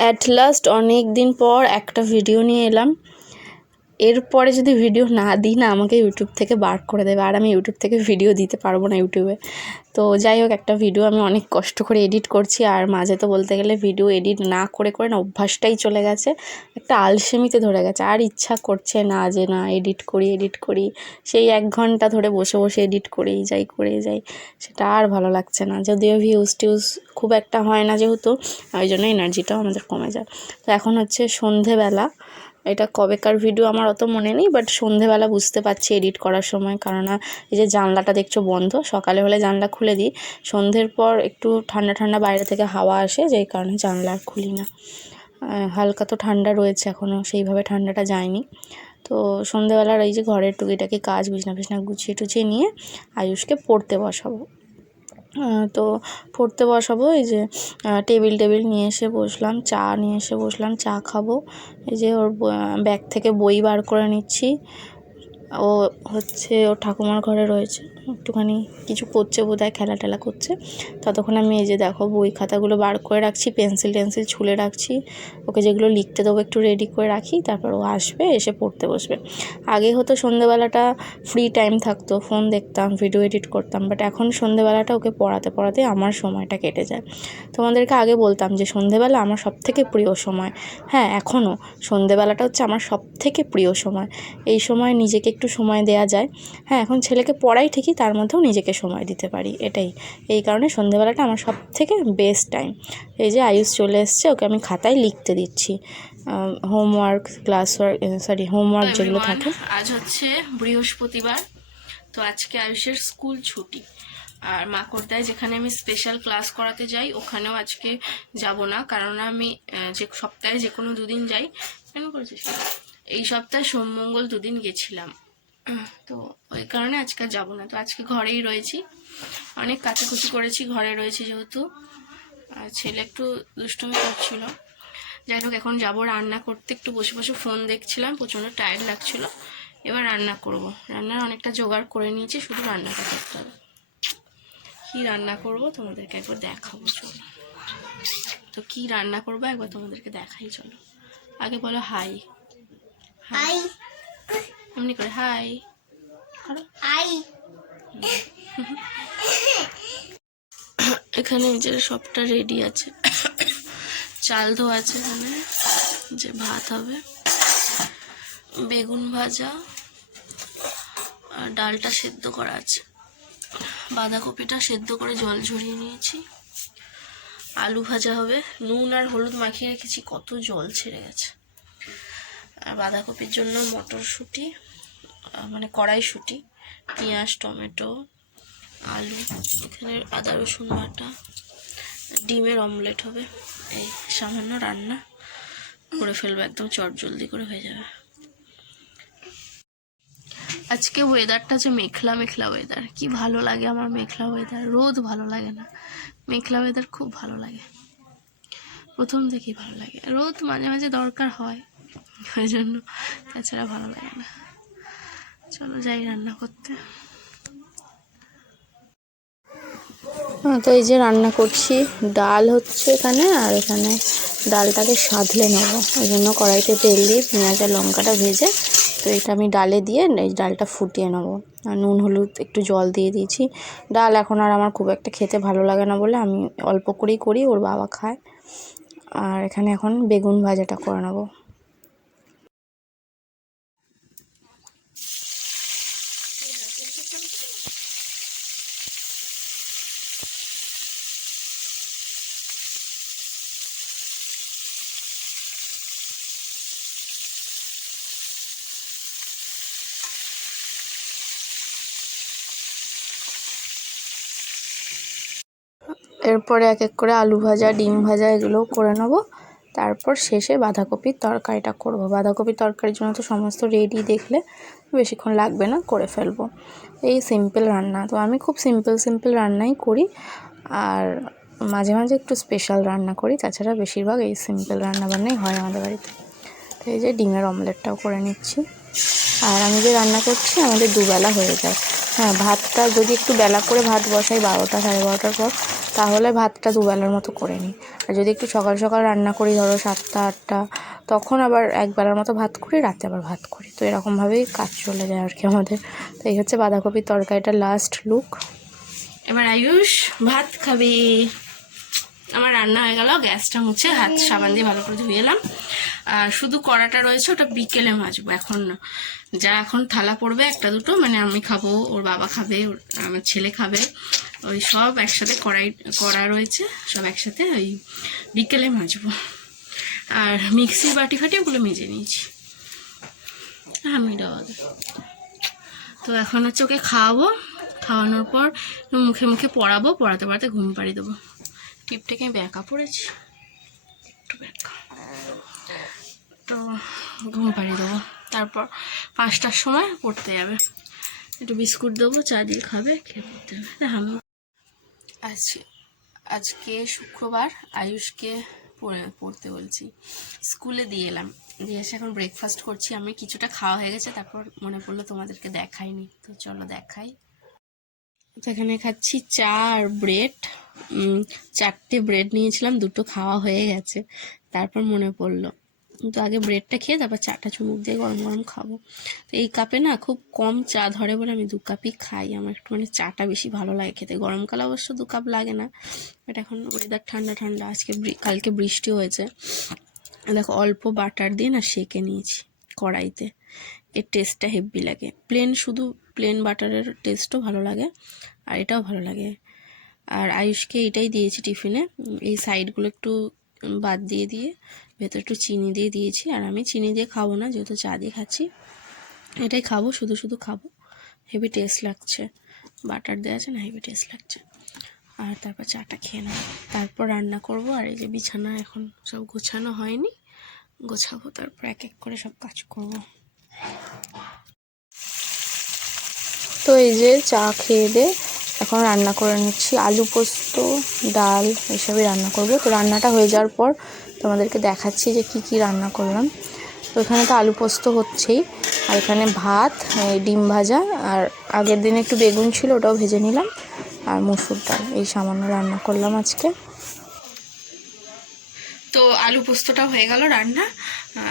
At last অনেক দিন পর একটা ভিডিও নিয়ে এলাম। এরপরে যদি ভিডিও না দিই না, আমাকে ইউটিউব থেকে বার করে দেবে, আর আমি ইউটিউব থেকে ভিডিও দিতে পারবো না ইউটিউবে। তো যাই হোক, একটা ভিডিও আমি অনেক কষ্ট করে এডিট করছি, আর মাঝে তো বলতে গেলে ভিডিও এডিট না করে করে না অভ্যাসটাই চলে গেছে, একটা আলসেমিতে ধরে গেছে, আর ইচ্ছা করছে না যে না এডিট করি। সেই 1 ঘন্টা ধরে বসে বসে এডিট করেই যাই, সেটা আর ভালো লাগছে না। যদিও ভিউজ খুব একটা হয় না, যেহেতু ওই জন্য এনার্জিটাও আমাদের কমে যায়। তো এখন হচ্ছে সন্ধেবেলা, এটা কবেকার ভিডিও আমার অত মনে নেই, বাট সন্ধেবেলা বুঝতে পারছি এডিট করার সময়, কেননা এই যে জানলাটা দেখছো বন্ধ, সকালে হলে জানলা খুলে দিই, সন্ধ্যের পর একটু ঠান্ডা ঠান্ডা বাইরে থেকে হাওয়া আসে, যেই কারণে জানলা আর খুলি না। হালকা তো ঠান্ডা রয়েছে, এখনও সেইভাবে ঠান্ডাটা যায়নি। তো সন্ধেবেলার এই যে ঘরের টুকিটাকি কাজ, বিছনা গুছিয়ে টুছিয়ে নিয়ে আয়ুষকে পড়তে বসাবো। তো পড়তে বসাবো, এই যে টেবিল নিয়ে এসে বসলাম, চা নিয়ে এসে বসলাম, চা খাবো। এই যে ওর ব্যাগ থেকে বই বার করে নিচ্ছি, ও হচ্ছে ওর ঠাকুমার ঘরে রয়েছে, একটুখানি কিছু করছে বোধহয়, খেলা টেলা করছে। ততক্ষণ আমি এই যে দেখো বই খাতাগুলো বার করে রাখছি, পেন্সিল টেন্সিল ছুলে রাখছি, ওকে যেগুলো লিখতে দেবো একটু রেডি করে রাখি, তারপর ও আসবে, এসে পড়তে বসবে। আগে হতো সন্ধ্যেবেলাটা ফ্রি টাইম থাকতো, ফোন দেখতাম, ভিডিও এডিট করতাম, বাট এখন সন্ধ্যেবেলাটা ওকে পড়াতে আমার সময়টা কেটে যায়। তোমাদেরকে আগে বলতাম যে সন্ধ্যেবেলা আমার সবথেকে প্রিয় সময়। হ্যাঁ, এখনও সন্ধ্যেবেলাটা হচ্ছে আমার সবথেকে প্রিয় সময়। এই সময় নিজেকে একটু সময় দেওয়া যায়। হ্যাঁ, এখন ছেলেকে পড়াই ঠিকই, তার মধ্যেও নিজেকে সময় দিতে পারি, এটাই। এই কারণে সন্ধ্যেবেলাটা আমার সবথেকে বেস্ট টাইম। এই যে আয়ুষ চলে এসছে, ওকে আমি খাতায় লিখতে দিচ্ছি হোমওয়ার্ক, হোমওয়ার্ক যেগুলো থাকে। আজ হচ্ছে বৃহস্পতিবার, তো আজকে আয়ুষের স্কুল ছুটি। আর মাকড়দায় যেখানে আমি স্পেশাল ক্লাস করাতে যাই, ওখানেও আজকে যাব না, কারণ আমি যে সপ্তাহে যে কোনো 2 দিন যাই। কেন করেছিস? এই সপ্তাহে সোম মঙ্গল 2 দিন গেছিলাম, তো ওই কারণে আজকে যাব না। তো আজকে ঘরেই রয়েছি, অনেক কাচাকুচি করেছি, ঘরে রয়েছি যেহেতু। আর ছেলে একটু দুষ্টুমি করছিল। যাই হোক, এখন যাবো রান্না করতে। একটু বসে বসে ফোন দেখছিলাম, প্রচণ্ড টায়ার্ড লাগছিল। এবার রান্না করব, রান্নার অনেকটা জোগাড় করে নিয়েছি, শুধু রান্নাটা করতে হবে। কী রান্না করব তোমাদেরকে একবার দেখাবো, চলো। তো কী রান্না করবো একবার তোমাদেরকে দেখাই, চলো। আগে বলো হাই। হাই এমনি করে হাই হাই। এখানে যে সবটা রেডি আছে, চাল ধোয়া আছে, এখানে যে ভাত হবে, বেগুন ভাজা, আর ডালটা সেদ্ধ করা আছে, বাঁধাকপিটা সেদ্ধ করে জল ঝরিয়ে নিয়েছি, আলু ভাজা হবে, নুন আর হলুদ মাখিয়ে রেখেছি, কত জল ছেড়ে গেছে। আর বাঁধাকপির জন্য মটরশুঁটি, মানে কড়াইশুঁটি, পেঁয়াজ, টমেটো, আলু, এখানে আদা রসুন বাটা, ডিমের অমলেট হবে। এই সামান্য রান্না করে ফেলবো, একদম চটজলদি করে হয়ে যাবে। আজকে ওয়েদারটা যে মেঘলা ওয়েদার, কি ভালো লাগে আমার মেঘলা ওয়েদার। রোদ ভালো লাগে না, মেঘলা ওয়েদার খুব ভালো লাগে, প্রথম থেকেই ভালো লাগে। রোদ মাঝে মাঝে দরকার হয়, ওই জন্য, তাছাড়া ভালো লাগে না। চলো যাই রান্না করতে। তো এই যে রান্না করছি, ডাল হচ্ছে এখানে, আর এখানে ডালটাকে সাধলে নেবো, ওই জন্য কড়াইতে তেল দিয়ে পেঁয়াজ আর লঙ্কাটা ভেজে, তো এটা আমি ডালে দিয়ে এই ডালটা ফুটিয়ে নেবো। আর নুন হলুদ একটু জল দিয়ে দিয়েছি। ডাল এখন আর আমার খুব একটা খেতে ভালো লাগে না বলে আমি অল্প করেই করি, ওর বাবা খায়। আর এখানে এখন বেগুন ভাজাটা করে নেবো। এরপরে এক এক করে আলু ভাজা, ডিম ভাজা এগুলোও করে নেবো। তারপর শেষে বাঁধাকপির তরকারিটা করব। বাঁধাকপির তরকারির জন্য তো সমস্ত রেডি, দেখলে বেশিক্ষণ লাগবে না, করে ফেলবো। এই সিম্পল রান্না, তো আমি খুব সিম্পল রান্নাই করি, আর মাঝে মাঝে একটু স্পেশাল রান্না করি, তাছাড়া বেশিরভাগ এই সিম্পল রান্নাবান্নাই হয় আমাদের বাড়িতে। তো এই যে ডিমের অমলেটটাও করে নিচ্ছি। আর আমি যে রান্না করছি আমাদের দুবেলা হয়ে যায়। হ্যাঁ, ভাতটা যদি একটু বেলা করে ভাত বসাই 12টা 12:30টার পর, তাহলে ভাতটা দুবেলার মতো করে নিই। আর যদি একটু সকাল সকাল রান্না করি, ধরো 7টা 8টা, তখন আবার একবেলার মতো ভাত করি, রাতে আবার ভাত করি। তো এরকমভাবেই কাজ চলে যায় আর কি আমাদের। তো এই হচ্ছে বাঁধাকপির তরকারিটা লাস্ট লুক। এবার আয়ুষ ভাত খাবি। আমার রান্না হয়ে গেল, গ্যাসটা মুছে হাত সাবান দিয়ে ভালো করে ধুয়ে এলাম। আর শুধু কড়াটা রয়েছে, ওটা বিকেলে মাজবো। এখন এখন থালা পড়বে একটা দুটো, মানে আমি খাবো, ওর বাবা খাবে, আমার ছেলে খাবে, ওই সব একসাথে কড়া রয়েছে, সব একসাথে ওই বিকেলে মাজবো। আর মিক্সির বাটি ফাটি ওগুলো মেজে নিয়েছি আমি দাদা। তো এখন হচ্ছে ওকে খাওয়াবো, খাওয়ানোর পর মুখে মুখে পড়াবো, পড়াতে পড়াতে ঘুম পাড়িয়ে দেবো। টিপটাকে আমি ব্যাকা পড়েছি, একটু ব্যাকা, তো ঘুম পাড়িয়ে দেবো। তারপর 5টার সময় পড়তে যাবে, একটু বিস্কুট দেবো, চা দিয়ে খাবে, খেয়ে পড়তে যাবে। আমি আজকে শুক্রবার, আয়ুষকে পড়তে বলছি, স্কুলে দিয়ে এলাম, দিয়ে এসে এখন ব্রেকফাস্ট করছি। আমি কিছুটা খাওয়া হয়ে গেছে, তারপর মনে পড়লো তোমাদেরকে দেখাইনি, তো চলো দেখাই। এখানে খাচ্ছি চা আর ব্রেড। 4টে ব্রেড নিয়েছিলাম, 2টো খাওয়া হয়ে গেছে, তারপর মনে পড়লো কিন্তু আগে ব্রেডটা খেয়ে তারপর চাটা চুমুক দিয়ে গরম গরম খাবো। তো এই কাপে না খুব কম চা ধরে বলে আমি 2 কাপই খাই। আমার একটু মানে চাটা বেশি ভালো লাগে খেতে। গরমকালে অবশ্য 2 কাপ লাগে না, বাট এখন ওয়েদার ঠান্ডা ঠান্ডা, কালকে বৃষ্টি হয়েছে। দেখো অল্প বাটার দিয়ে না সেঁকে নিয়েছি কড়াইতে, এর টেস্টটা হেভি লাগে। শুধু প্লেন বাটারের টেস্টও ভালো লাগে, আর এটাও ভালো লাগে। আর আয়ুষকে এটাই দিয়েছি টিফিনে, এই সাইডগুলো একটু বাদ দিয়ে ভেতরে একটু চিনি দিয়ে দিয়েছি। আর আমি চিনি দিয়ে খাবো না, যেহেতু চা দিয়ে খাচ্ছি, এটাই খাবো, শুধু খাবো। হেভি টেস্ট লাগছে, বাটার দেওয়া আছে না, হেভি টেস্ট লাগছে। আর তারপর চাটা খেয়ে নেবো, তারপর রান্না করব। আর এই যে বিছানা এখন সব গোছানো হয়নি, গোছাবো, তারপর এক এক করে সব কাজ করব। তো এই যে চা খেয়ে এখন রান্না করে নিচ্ছি, আলু পোস্ত, ডাল এসবই রান্না করব। তো রান্নাটা হয়ে যাওয়ার পর তোমাদেরকে দেখাচ্ছি যে কি রান্না করলাম। তো এখানে তো আলু পোস্ত হচ্ছেই, আর এখানে ভাত, ডিম ভাজা, আর আগের দিনে একটু বেগুন ছিল, ওটাও ভেজে নিলাম, আর মুসুর ডাল, এই সামান্য রান্না করলাম আজকে। তো আলু পোস্তটা হয়ে গেল রান্না।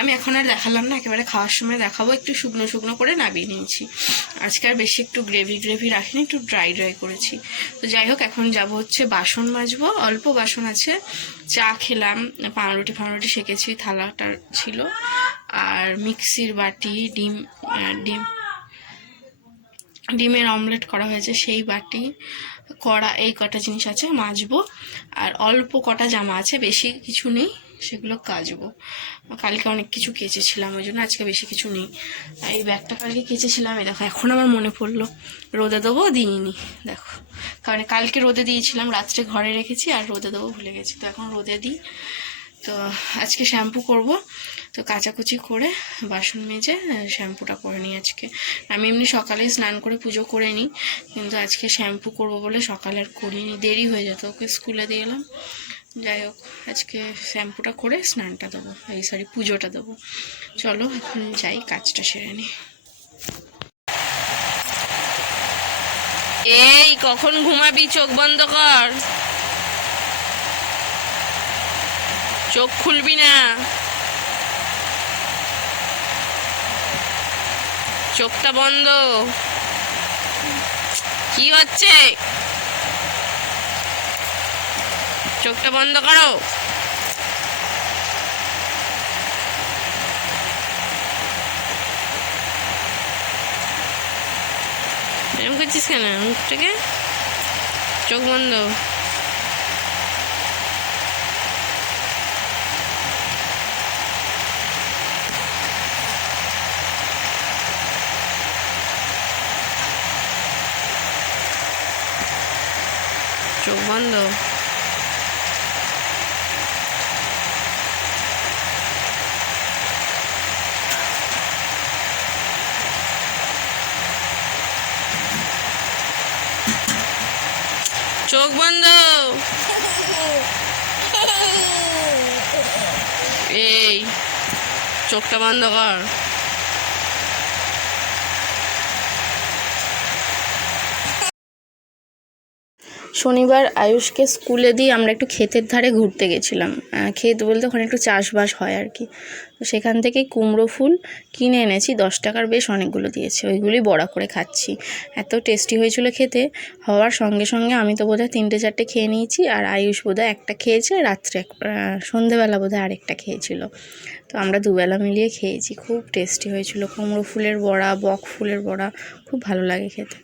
আমি এখন আর দেখালাম না, একেবারে খাওয়ার সময় দেখাবো। একটু শুকনো শুকনো করে নামিয়ে নিয়েছি আজকে, আর বেশি একটু গ্রেভি রাখিনি, একটু ড্রাই করেছি। তো যাই হোক, এখন যাব হচ্ছে বাসন মাজবো, অল্প বাসন আছে। চা খেলাম, পাউরুটি সেকেছি, থালাটা ছিল, আর মিক্সির বাটি, ডিমের অমলেট করা হয়েছে সেই বাটি, কড়া, এই কটা জিনিস আছে মাজবো। আর অল্প কটা জামা আছে, বেশি কিছু নেই, সেগুলো কাচবো। কালকে অনেক কিছু কেচেছিলাম, ওই জন্য আজকে বেশি কিছু নেই। এই ব্যাগটা কালকে কেচেছিলাম, এই দেখো এখন আমার মনে পড়লো রোদে দেবো, দিইনি, দেখো, কারণ কালকে রোদে দিয়েছিলাম, রাত্রে ঘরে রেখেছি, আর রোদে দেবো ভুলে গেছি, তো এখন রোদে দিই। তো আজকে শ্যাম্পু করব, তো কাচাকুচি করে বাসন মেজে শ্যাম্পুটা করে নিই আজকে। আমি এমনি সকালেই স্নান করে পুজো করে নিই, কিন্তু আজকে শ্যাম্পু করব বলে সকালে আর করিনি, দেরি হয়ে যেত, ওকে স্কুলে দিয়ে এলাম। যাই হোক, আজকে শ্যাম্পুটা করে স্নানটা দেবো, পুজোটা দেবো। চলো এখন যাই, কাজটা সেরে নিই। এই কখন ঘুমাবি? চোখ বন্ধ কর, চোখ খুলবি না, চোখটা বন্ধ। কি হচ্ছে? চোখটা বন্ধ করো। এরকম করছিস কেন মুখটাকে? চোখ বন্ধ। চোখ বন্ধ। চোখ বন্ধ। এই চোখটা বন্ধ কর। শনিবার আয়ুষকে স্কুলে দিয়ে আমরা একটু ক্ষেতের ধারে ঘুরতে গেছিলাম। ক্ষেত বলতে ওখানে একটু চাষবাস হয় আর কি। তো সেখান থেকে কুমড়ো ফুল কিনে এনেছি, 10 টাকার বেশ অনেকগুলো দিয়েছে, ওইগুলোই বড়া করে খাচ্ছি। এত টেস্টি হয়েছিল খেতে, হওয়ার সঙ্গে সঙ্গে আমি তো বোধহয় 3-4টে খেয়ে নিয়েছি, আর আয়ুষ বোধহয় একটা খেয়েছে, রাত্রে সন্ধেবেলা বোধহয় আরেকটা খেয়েছিল। তো আমরা দুবেলা মিলিয়ে খেয়েছি, খুব টেস্টি হয়েছিল। কুমড়ো ফুলের বড়া, বক ফুলের বড়া খুব ভালো লাগে খেতে।